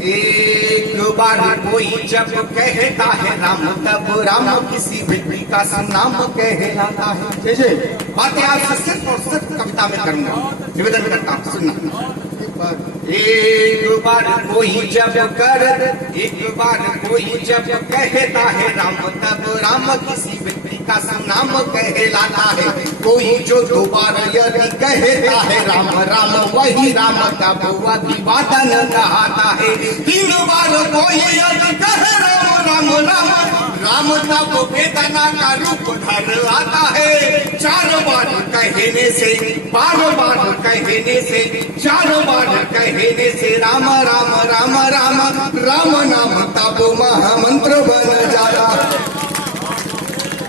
एक बार कोई जब कहता है राम, तब राम किसी व्यक्ति का नाम कहलाता है। जैसे बातें आपसे सिर्फ और सिर्फ कविता में करूंगा, निवेदन करता हूँ, सुनना। एक बार कोई जब कहता है राम, तब राम किसी व्यक्ति का नाम कहलाता है। कोई जो दोबारा यदि कहता है राम राम, वही राम तब वह विवादन कहता है। 3 बार कोई यदि कहे राम राम राम, राम तब वेदना का रूप धर आता है। 4 बार कहने से, 4 बार कहने से राम राम राम राम राम नाम तब महामंत्र बन जाता है।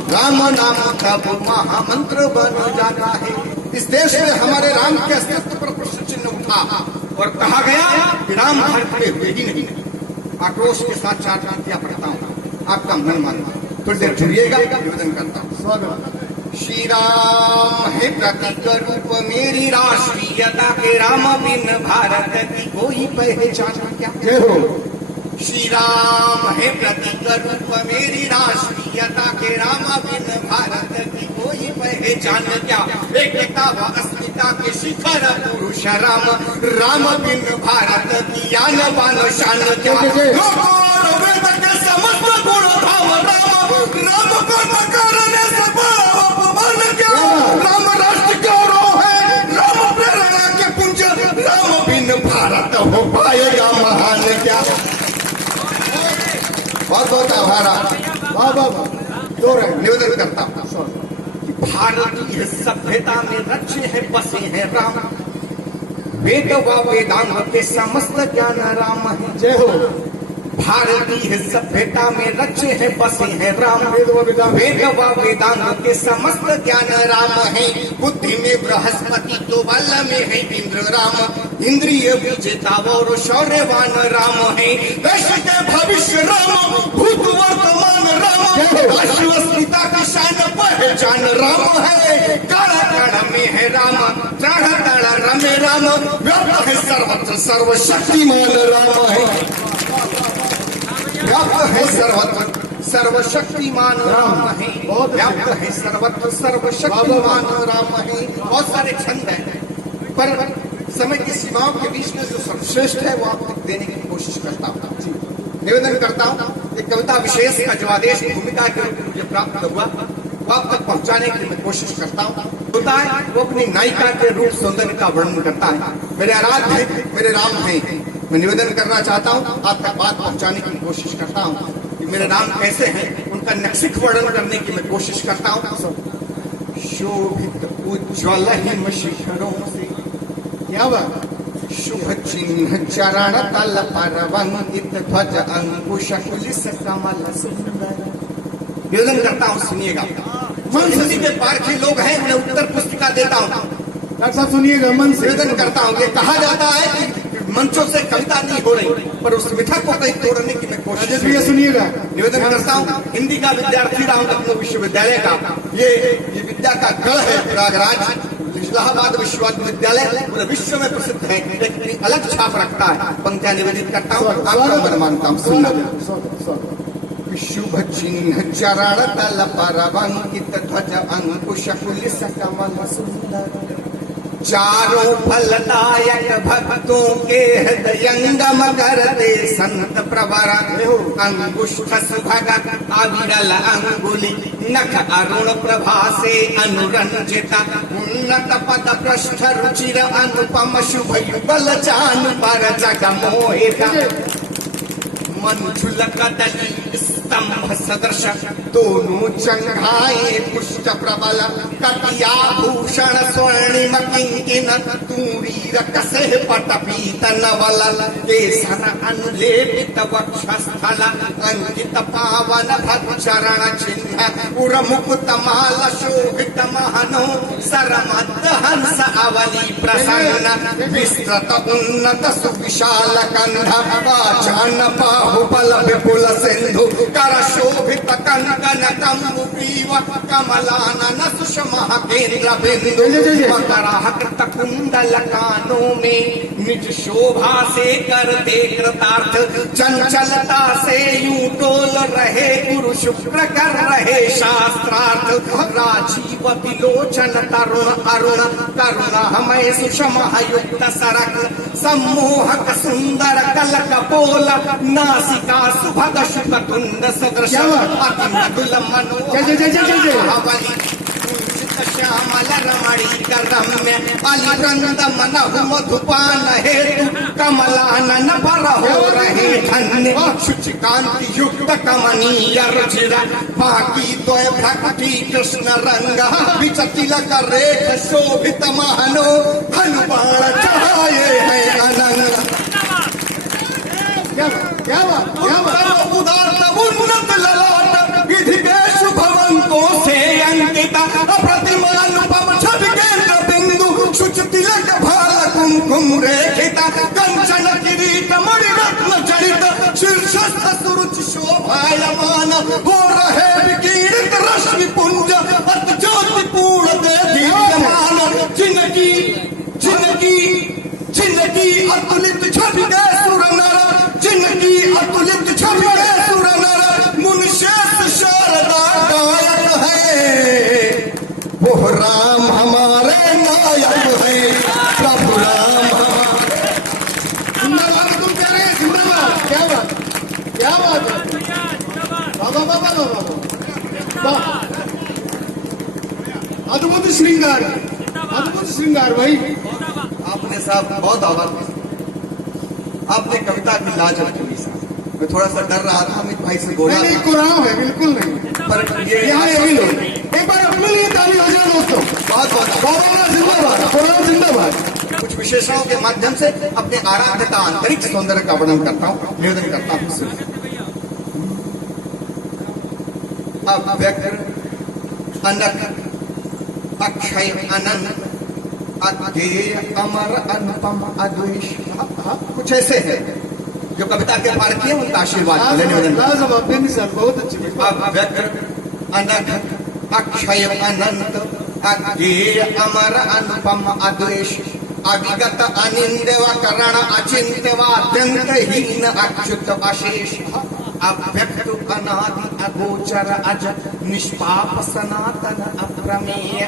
राम नाम तब महामंत्र बन जाता है। इस देश में हमारे राम के अस्तित्व पर प्रश्न चिन्ह उठा और कहा गया कि राम भारत में हुए ही नहीं। आक्रोश के साथ 4 पंक्तियां पढ़ता हूँ, आपका मन मानना, थोड़ी देर जुड़िएगा, निवेदन करता हूँ। स्वागत। श्री राम है प्रतीक रूप मेरी राष्ट्रीयता के, राम बिन भारत की कोई पहचान क्या। जय हो। श्री राम है प्रतीक रूप मेरी राष्ट्रीयता के, राम बिन भारत की कोई पहचान क्या। एकता व अस्मिता के शिखर पुरुष राम, राम बिन भारत की आन बान शान क्या। वेद के समस्त गुण धाम राम, राम को न करने से अपमान क्या। राम राष्ट्र गौरव है, राम प्रेरणा के पुंज, राम बिन भारत हो पाएगा महान क्या। बहुत बहुत आभार। निवेदन करता हूँ, भारतीय सभ्यता में रचे हैं बसे हैं राम, वेद व वेदांग के समस्त ज्ञान राम है। जय हो। भारतीय सभ्यता में रचे हैं बसे हैं राम, वेद व वेदांग के समस्त ज्ञान राम है। बुद्धि में बृहस्पति तो बल में है इंद्र राम, इंद्रिय विजेता और शौर्यवान राम है। देश के भविष्य राम, भूत वर्तमान राम, राष्ट्र अस्मिता की शान पहचान राम है। काला काला में है राम, त्राण ताड़ा रमे राम, व्याप्त है सर्वत्र सर्वशक्तिमान राम है। व्याप्त है सर्वत्र सर्वशक्तिमान राम है, व्याप्त है सर्वत्र सर्वशक्तिमान राम है। बहुत सारे छंद हैं, पर समय की सीमाओं के बीच में जो सर्वश्रेष्ठ है वो आपको देने की कोशिश करता हूँ। निवेदन करता हूँ, एक कविता विशेष का जो आदेश भूमिका के रूप में मुझे प्राप्त हुआ वो आप तक पहुँचाने की मैं कोशिश करता हूँ। होता है वो अपनी नायिका के रूप सौंदर्य का वर्णन करता है। मेरे आराध्य है, मेरे राम है। मैं निवेदन करना चाहता हूँ, आप तक बात पहुँचाने की कोशिश करता हूँ कि मेरे राम कैसे हैं, उनका नक्शिक वर्णन करने की मैं कोशिश करता हूँ। शोभित उज्ज्वल हिम शिखरों से, क्या बात, शुभ चिन्ह चरण तल पर वंदित ध्वज अंकुश कुलिस कमल सुंदर। निवेदन करता हूँ, सुनिएगा। मन सदी के पारखी लोग हैं, उन्हें उत्तर पुस्तिका देता हूँ। डॉक्टर साहब सुनिएगा, मन से निवेदन करता हूँ। ये कहा जाता है कि मंचों से कविता नहीं हो रही, पर उस मिठक को कहीं तोड़ने की मैं कोशिश। सुनिएगा, निवेदन करता हूँ। हिंदी का विद्यार्थी रहा हूँ लखनऊ विश्वविद्यालय का। ये विद्या का गढ़ है प्रयागराज। इलाहाबाद विश्वविद्यालय पूरे विश्व में प्रसिद्ध है, एक अलग छाप रखता है। पंक्तियां निवेदित करता हूँ, आपका मन मानता हूँ, सुनना। शुभ चिन्ह चरण तल पर वंदित ध्वज अंकुश कुलिस कमल सुंदर, चारों फलदायक भक्तों के हृदयंगम करते संत प्रवर। अंगुष्ठ सुभग अविरल अंगुली, नख अरुण प्रभा से अनुरंजित, उन्नत पद पृष्ठ रुचिर अनुपम, शुभ युगल चान पर जग मोहित। मंजुल कदली स्तंभ सदृश, दोनों चंघाए पुष्ट प्रबल, कटिया भूषण स्वर्णिम किंकिन, तूरीर कसे पट पीतन वलल, केसर अनुलेपित वक्षस्थल, अंकित पावन भक्चरण चिन्ह, उर मुकुट माल शोभित महनो, सरमद हंस अवली प्रसन्न, विस्तृत उन्नत सुविशाल कंठ, आचान बाहुबल विपुल सिंधु, कर शोभित कंकन कम्बुग्रीव कमलानन सुषमा केंद्र बिंदु मकराहकृत कुंडल कानों में निज शोभा से करते कृतार्थ चंचलता से यूं डोल रहे गुरु शुक्र कर रहे शास्त्रार्थ राजीव विलोचन तरुण अरुण करुणामय सुषमा युक्त सरक सम्मोहक सुंदर कलक पोल नासिका सुभग शुभ कुंड सदृश अति मधुल मनोहर श्यामल रमणी करम्य अलिवृंद मनहु मधुपान हेतु कमलानन पर हो रहे धन्य शुचिकांति युक्त कमनीय रुचिर बाकी द्वय भक्ति कृष्ण रंग विचतिलक रेख शोभित महनो धनुबाण चढ़ाए हैं अनंग। उदार उन्नत ललाट विधि के शुभवंतों से अंकिता प्रतिमानुपम छवि केंद्र बिंदु शुच तिलक भाल कुमकुम रेखिता कंचन किरीट मणि रत्न जड़ित शीर्षस्थ सुरुचि शोभायमान हो रहे विकीर्णित रश्मि पुंज अत ज्योतिपूर्ण दीप्यमान जिनकी जिनकी जिनकी अतुलित छवि के सुर नर जिनकी अतुलित छवि के सुर नर मुनिशेष शारदा गायक है वो राम हमारे नायक है प्रभु राम हमारे। जिंदाबाद तुम कह रहे हैं जिंदाबाद। क्या बात है बाबा बाबा बाबा अद्भुत श्रृंगार भाई आपने साहब बहुत आवाज आपने कविता की लाज रखी। मैं थोड़ा सा डर रहा था अमित भाई से बोला नहीं कुरान है बिल्कुल नहीं पर ये एक बार अपने लिए ताली हो जाए दोस्तों। बहुत बहुत जिंदाबाद कुरान जिंदाबाद। कुछ विशेषणों के माध्यम से अपने आराध्य का आंतरिक सौंदर्य का वर्णन करता हूँ निवेदन करता हूँ। अव्यक्त अनक अक्षय अनंत अध्येय अमर अनुपम अद्वेष कुछ ऐसे है जो कविता के पार किए उनका आशीर्वाद बहुत अच्छी। अव्यक्त अनघ अक्षय अनंत अध्येय अमर अनुपम अद्वेष अविगत अनिंद्य व करण अचिंत्य व अत्यंत हीन अच्युत अशेष अव्यक्त अनादि अगोचर अज निष्पाप सनातन अप्रमेय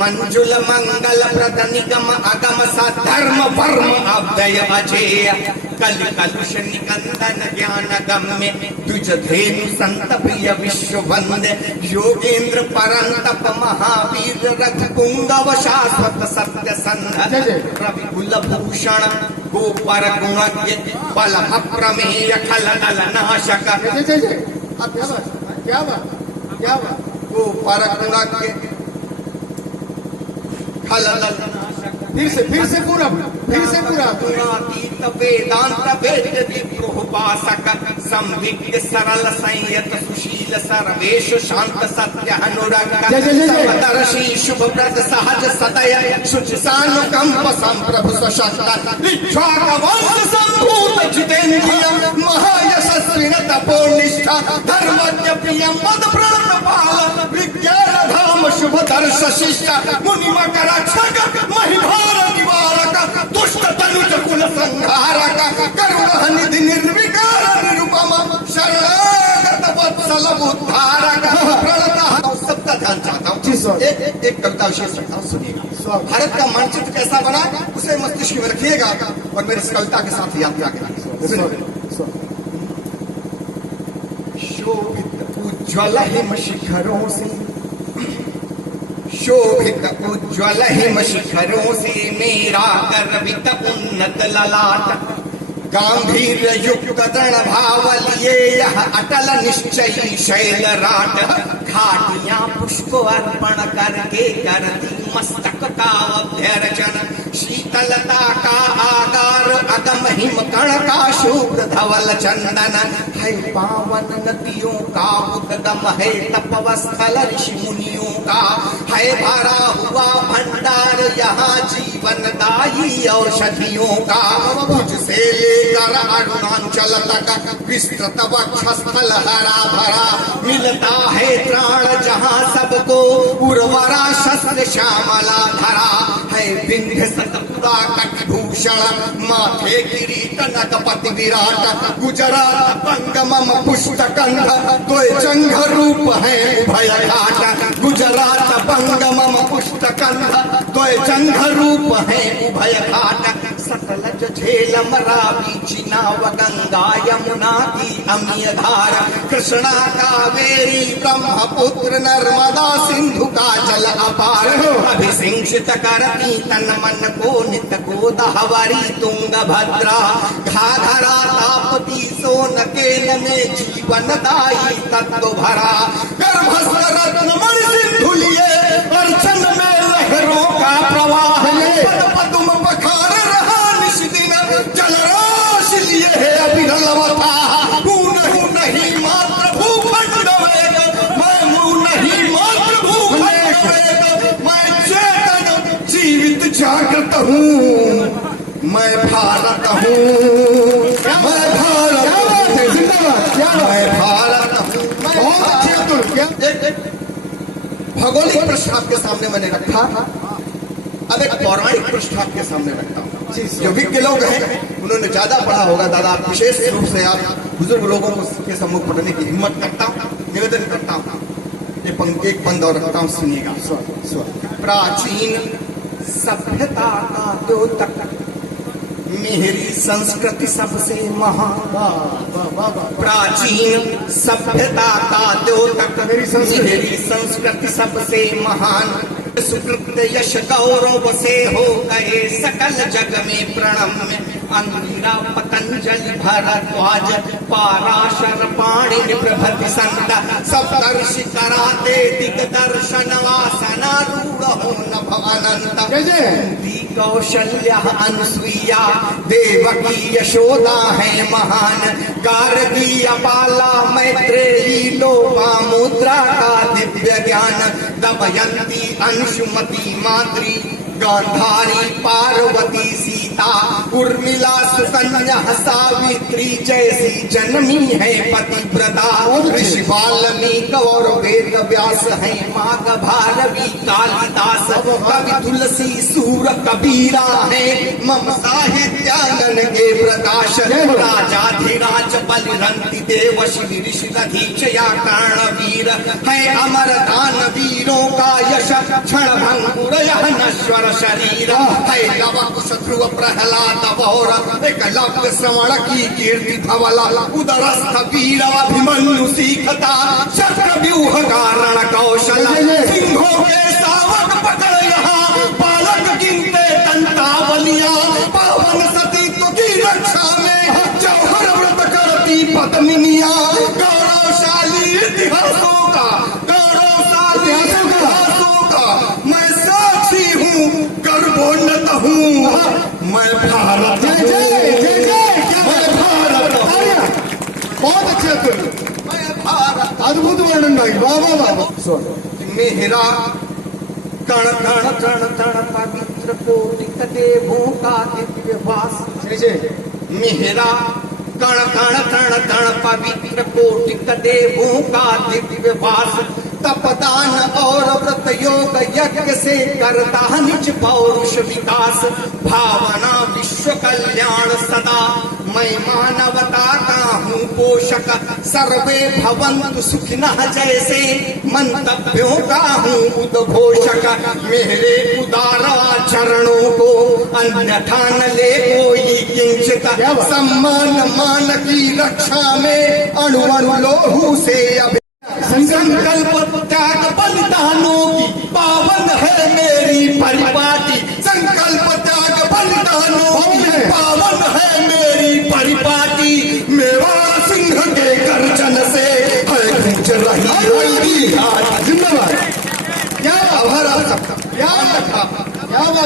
मंजुल मंगल प्रद निगम अगम सधर्म वर्म अव्यय अजेय कल कलुष निकंदन ज्ञान गम्य द्विज धेनु संत प्रिय विश्व वंद्य योगेंद्र परंतप महावीर रघुपुंगव शाश्वत सत्य संध रवि कुलभूषण गोपर गुणज्ञ बल अप्रमेय खल नल नाशक क्या बात गोपर गुणज्ञ खल नल फिर से पूरा गुणातीत वेदांत वेद विप्रोपासक संविज्ञ सरल संयत सुशील सर्वेश शांत सत्य अनुरंग समदर्शी शुभ व्रत सहज सदय शुचि सानुकंप संप्रभु सशक्त इक्ष्वाक वंश संभूत जितेन्द्रिय महायशस्विन तपोनिष्ठा धर्मज्ञ प्रिय मद प्रणत पाल विज्ञान धाम शुभ दर्श शिष्ट मुनि मकर रक्षक महिभार निवारक दुष्ट तनुज कुल संहारक करुण निधि निर्विकार निरुपम शरणागत वत्सल उद्धारक प्रणतः सबका ध्यान चाहता हूँ। एक कविता विशेष रखता हूँ सुनिएगा। भारत का मानचित्र कैसा बना उसे मस्तिष्क में रखिएगा और मेरी इस कविता के साथ यात्रा करेंगे। शोभित उज्ज्वल हिम शिखरों से शोभित उज्ज्वल हिम शिखरों से मेरा गर्वित उन्नत ललाट गांधीर्य युक्त दृढ़ भाव लिए यह अटल निश्चयी शैल राट घाटियां पुष्प अर्पण करके करती मस्तक का अभ्यर्चन शीतलता का आगार अगम हिम कण का शुभ्र धवल चंदन है पावन नदियों का उद्गम है तपवस्थल ऋषि मुनियों का है भरा हुआ भंडार यहाँ जीवनदायी औषधियों का तुझसे लेकर अरुणाचल तक विस्तृत वक्षस्थल हरा भरा मिलता है त्राण जहाँ सबको उर्वरा शस्त्र श्यामला धरा है विंध्य सतपुरा कटभूषण माथे किरीट नगपति विराट गुजरात पंगमम पुष्ट कंठ तो जंघ रूप है उभय घाट गुजरात पंगमम पुष्ट कंठ तो जंघ रूप है उभय घाट सतलज झेलम रावी चिनाव गंगा यमुना की अमीय धार कृष्णा कावेरी ब्रह्मपुत्र नर्मदा सिंधु का जल अपार अभिसिंचित करती तन मन को नित गोदावरी तुंग भद्रा घाघरा तापती सोन केन में जीवन दायी तत्व भरा गर्भस्थ रत्न मणि सिंधु लिए अर्चन में लहरों का प्रवाह पद पद्म पखार रहा निष्दिन जलराशि लिए है अविरलवता नहीं मात्र भूखंड वेद मैं मुँह नहीं मात्र भूखंड वेद मैं चेतन जीवित जागृत हूँ मैं भारत हूँ मैं भारत मैं भारत हूँ भौगोलिक पृष्ठ आपके सामने मैंने रखा अब एक पौराणिक पृष्ठ आपके सामने रखता हूँ जो विज्ञ लोग हैं उन्होंने ज्यादा पढ़ा होगा दादा विशेष रूप से आप बुजुर्ग लोगों को के सम्मुख पढ़ने की हिम्मत करता हूँ निवेदन करता हूँ ये पंक्ति एक बंद और रखता हूँ सुनिएगा प्राचीन सभ्यता का द्योतक मेरी संस्कृति सबसे महान प्राचीन सभ्यता का द्योतक मेरी संस्कृति सबसे महान सुकृत यश गौरव से हो गए सकल जग में प्रणम्य अंगिरा पतंजलि भरद्वाज पाराशर पाणिनि प्रभृति संत सप्तर्षि कराते दिग्दर्शन वासनारूढ़ हो नभ अनंत कुंती कौशल्या अनुसुईया देवकी यशोदा है महान गार्गी अपाला मैत्रेयी लोपामुद्रा का दिव्य ज्ञान दमयंती अंशुमती माद्री गांधारी पार्वती सीता उर्मिला सुकन्या सावित्री जैसी जन्मी है पतिव्रता ऋषि वाल्मीकि और वेद व्यास है माघ भारवी कालिदास कवि तुलसी सूर कबीरा है मम साहित्यानन के प्रकाश राजाधिराज बलिरंति देव शिव ऋषि दधीचया कर्णवीर है अमर दान वीरों का यश क्षण भंगुर यह नश्वर शरीर है लवकुश ध्रुव प्रहलाद वौर एकलव्य श्रवण की कीर्ति धवला उदरस्थ वीर अभिमन्यु सीखता चक्र व्यूह कारण कौशल सिंहों के सावक पकड़ यहाँ बालक गिनते दंतावलियां पावन सतीत्व की रक्षा में जौहर व्रत करती पद्मिनियां गौरवशाली इतिहासों का मैं साक्षी हूँ गर्वोन्नत हूँ मैं भारत मैं भारत बहुत अच्छे मैं भारत अद्भुत वर्णन भाई वाह वाह वाह मेहरा कण कण कण कण पवित्र कोटि देवों का दिव्य वास मेहरा कण कण कण कण पवित्र कोटि देवों का दिव्य वास तपदान और व्रत योग यज्ञ से करता निज पौरुष विकास भावना विश्व कल्याण सदा मैं मानवता का हूँ पोषक सर्वे भवन्तु सुखिनः जैसे मंतव्यों का हूँ उद्घोषक मेरे उदार आचरणों को अन्यथा न ले कोई किंचित सम्मान मान की रक्षा में अणु अणु लोहू से संकल्प त्याग बलिदानों की पावन है मेरी परिपाटी संकल्प त्याग बलिदानों की पावन है मेरी परिपाटी मेवा सिंह के गर्जन से है गूंज रही जिंदाबाद क्या आभार आप सबका क्या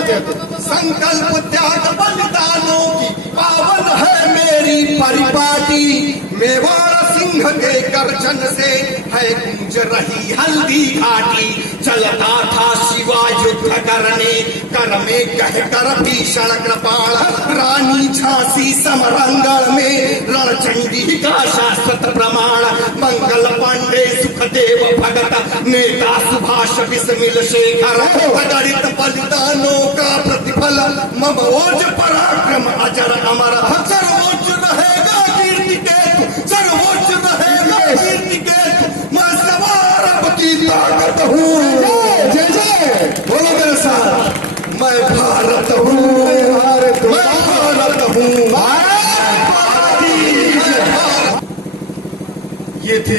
बोलते हैं? संकल्प त्याग बलिदानों की पावन है मेरी परिपाटी। मेवाड़ सिंह के गर्जन से है गूंज रही हल्दी घाटी। चलता था शिवा युद्ध करने, कर में कह कर भीषण कृपाण। रानी झांसी समरंगण में रणचंडी का शाश्वत प्रमाण। मंगल पांडे सुखदेव भगत नेता सुभाष बिस्मिल शेखर। अगणित बलिदानों का प्रतिफल मम ओज पराक्रम अजर अमर। सर्वोच्च रहेगा कीर्ति के, सर्वोच्च रहेगा कीर्ति के। मैं सवार अब की ताकत हूँ। जय जय बोलो मेरे साथ। मैं भारत हूँ, मैं भारत हूँ। ये थे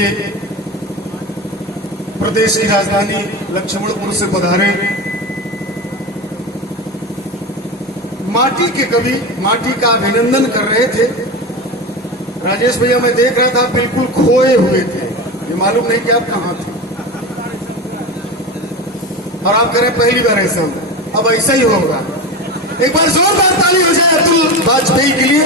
प्रदेश की राजधानी लक्ष्मणपुर से पधारे माटी के कवि, माटी का अभिनंदन कर रहे थे। राजेश भैया मैं देख रहा था बिल्कुल खोए हुए थे, ये मालूम नहीं कि आप कहाँ थे। और आप करें पहली बार ऐसा, अब ऐसा ही होगा। एक बार जोरदार ताली हो जाए अतुल वाजपेयी के लिए।